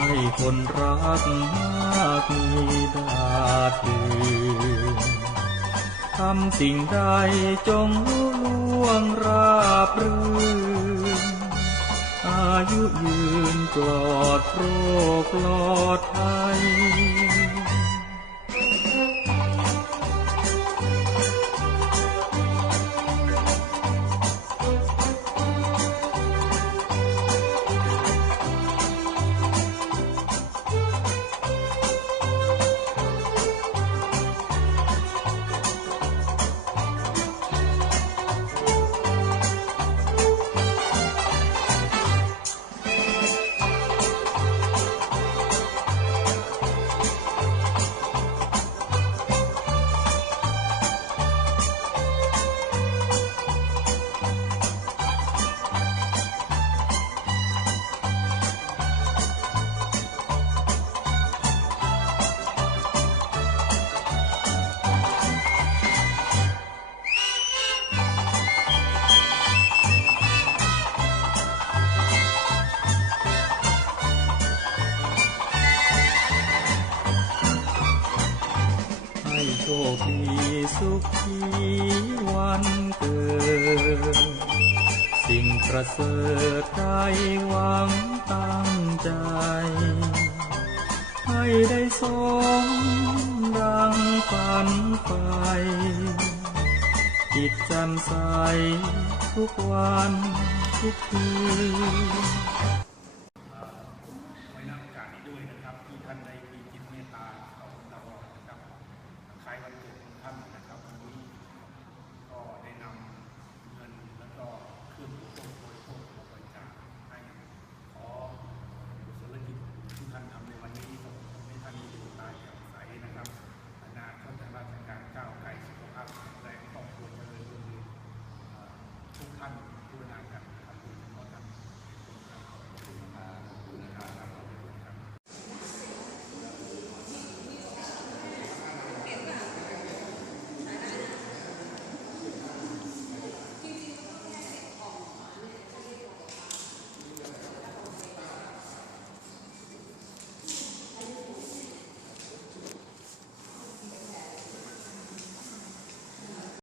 ให้คนรักมากมีดาดืนทำสิ่งใดจงลุล่วงราบรื่น อายุยืนปลอดโรคปลอดภัย คดีสุขีวันเกิด สิ่งประเสริฐได้หวังตั้งใจ ให้ได้สมดังฝันไฟจิตจ่มใสทุกวันทุกคืน